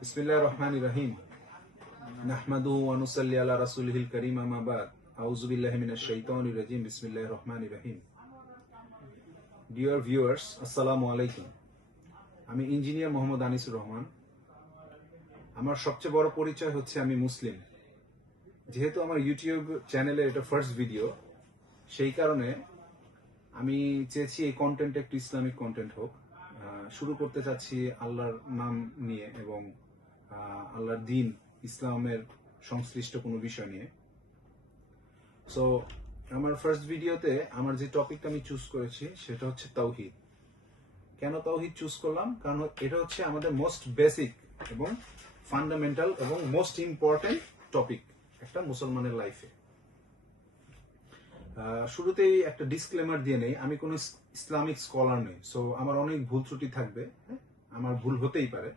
বিসমিল্লাহির রহমানির রহিম। নাহমাদুহু ওয়া নুসাল্লি আলা রাসূলিহিল কারীম, আম্মা বাদ। আউযু বিল্লাহি মিনাশ শাইতানির রাজীম। বিসমিল্লাহির রহমানির রহিম। ডিয়ার ভিউয়ার্স, আসসালামু আলাইকুম। আমি ইঞ্জিনিয়ার মোহাম্মদ আনিসুর রহমান। আমার সবচেয়ে বড় পরিচয় হচ্ছে আমি মুসলিম। যেহেতু আমার ইউটিউব চ্যানেলে এটা ফার্স্ট ভিডিও, সেই কারণে আমি চেয়েছি এই কন্টেন্ট একটু ইসলামিক কন্টেন্ট হোক। শুরু করতে চাচ্ছি আল্লাহর নাম নিয়ে এবং আল্লাহর দ্বীন ইসলামের সংশ্লিষ্ট কোনো বিষয় নিয়ে। সো আমার ফার্স্ট ভিডিওতে আমার যে টপিকটা আমি চুজ করেছি সেটা হচ্ছে তাওহীদ। কেন তাওহীদ চুজ করলাম? কারণ এটা হচ্ছে আমাদের মোস্ট বেসিক এবং ফান্ডামেন্টাল এবং মোস্ট ইম্পর্টেন্ট টপিক একটা মুসলমানের লাইফে। শুরুতেই একটা ডিসক্লেমার দিয়ে নেই, আমি কোনো ইসলামিক স্কলার নই। সো আমার অনেক ভুল ত্রুটি থাকবে, আমার ভুল হতেই পারে।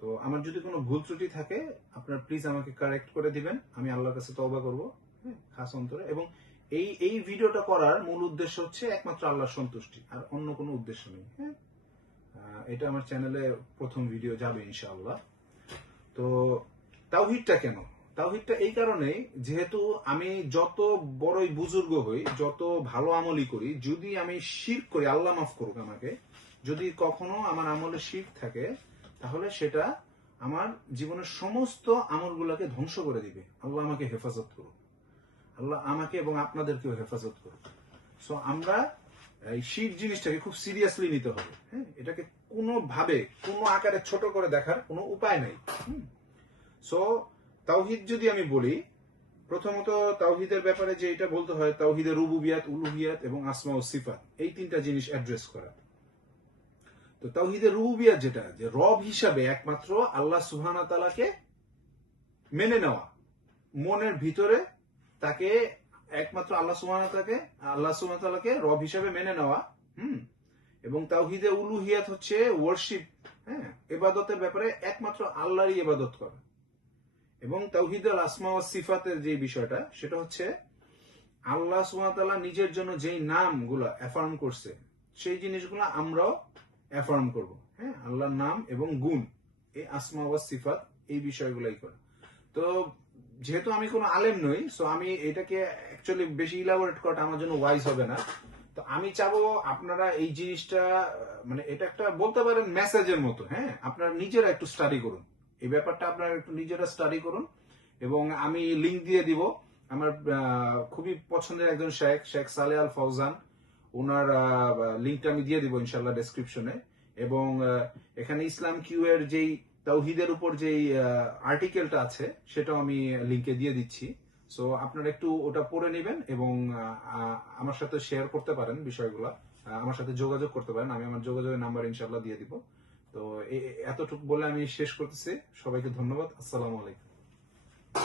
তো আমার যদি কোনো ভুল ত্রুটি থাকে আপনারা প্লিজ আমাকে কারেক্ট করে দিবেন। আমি আল্লাহর কাছে তওবা করব খাস অন্তরে। এবং এই ভিডিওটা করার মূল উদ্দেশ্য হচ্ছে একমাত্র আল্লাহর সন্তুষ্টি, আর অন্য কোনো উদ্দেশ্য নেই। এটা আমার চ্যানেলে প্রথম ভিডিও যাবে ইনশাআল্লাহ। তো তাওহীদটা কেন? তাওহীদটা এই কারণেই, যেহেতু আমি যত বড়ই বুজুর্গ হই, যত ভালো আমলই করি, যদি আমি শিরক করি, আল্লাহ মাফ করুক আমাকে, যদি কখনো আমার আমলে শিরক থাকে তাহলে সেটা আমার জীবনের সমস্ত আমলগুলোকে ধ্বংস করে দিবে। আল্লাহ আমাকে হেফাজত করুক, আল্লাহ আমাকে এবং আপনাদেরকেও হেফাজত করুক। সো আমরা এই শিরক জিনিসটাকে খুব সিরিয়াসলি নিতে হবে। এটাকে কোনোভাবে কোনো আকারে ছোট করে দেখার কোনো উপায় নাই। সো তাওহীদ যদি আমি বলি, প্রথমত তাওহীদের ব্যাপারে যে এটা বলতে হয়, তাওহীদের রুবুবিয়াত, উলুহিয়াত এবং আসমা ও সিফাত, এই তিনটা জিনিস অ্যাড্রেস করা। তো তাওহীদের রুবুবিয়াত যেটা, যে রব হিসাবে একমাত্র আল্লাহ সুবহানাহু ওয়া তাআলাকে মেনে নেওয়া, মনের ভিতরে তাকে একমাত্র আল্লাহ সুবহানাহু ওয়া তাআলাকে রব হিসাবে মেনে নেওয়া। এবং তাওহীদে উলুহিয়াত হচ্ছে ওয়ারশিপ, ইবাদতের ব্যাপারে একমাত্র আল্লাহরই ইবাদত করা। এবং তাওহীদুল আসমা ওয়াস সিফাতের যে বিষয়টা, সেটা হচ্ছে আল্লাহ সুবহানাহু ওয়া তাআলা নিজের জন্য যেই নামগুলো অ্যাফার্ম করছে, সেই জিনিসগুলো আমরাও অ্যাফার্ম করব। আল্লাহর নাম এবং গুণ, এই আসমা ওয়াস সিফাত, এই বিষয়গুলাই করে। তো যেহেতু আমি কোনো আলেম নই, সো আমি এটাকে অ্যাকচুয়ালি বেশি ইলাবোরেট করাটা আমার জন্য ওয়াইজ হবে না। তো আমি চাবো আপনারা এই জিনিসটা, মানে এটা একটা বলতে পারেন মেসেজের মতো, আপনারা নিজেরা একটু স্টাডি করুন এই ব্যাপারটা, আপনারা একটু নিজেরা স্টাডি করুন। এবং আমি লিংক দিয়ে দিব আমার খুবই পছন্দের একজন শেখ সালেহ আল ফৌজান, ওনার লিংকটা আমি দিয়ে দিব ইনশাআল্লাহ ডেসক্রিপশনে। এবং এখানে ইসলাম কিউ এর যেই তাওহীদের উপর যেই আর্টিকেলটা আছে সেটাও আমি লিংকে দিয়ে দিচ্ছি। সো আপনারা একটু ওটা পড়ে নেবেন এবং আমার সাথে শেয়ার করতে পারেন বিষয়গুলো, আমার সাথে যোগাযোগ করতে পারেন। আমি আমার যোগাযোগের নাম্বার ইনশাআল্লাহ দিয়ে দিব। তো এতটুকু বলে আমি শেষ করতেছি। সবাইকে ধন্যবাদ। আসসালামু আলাইকুম।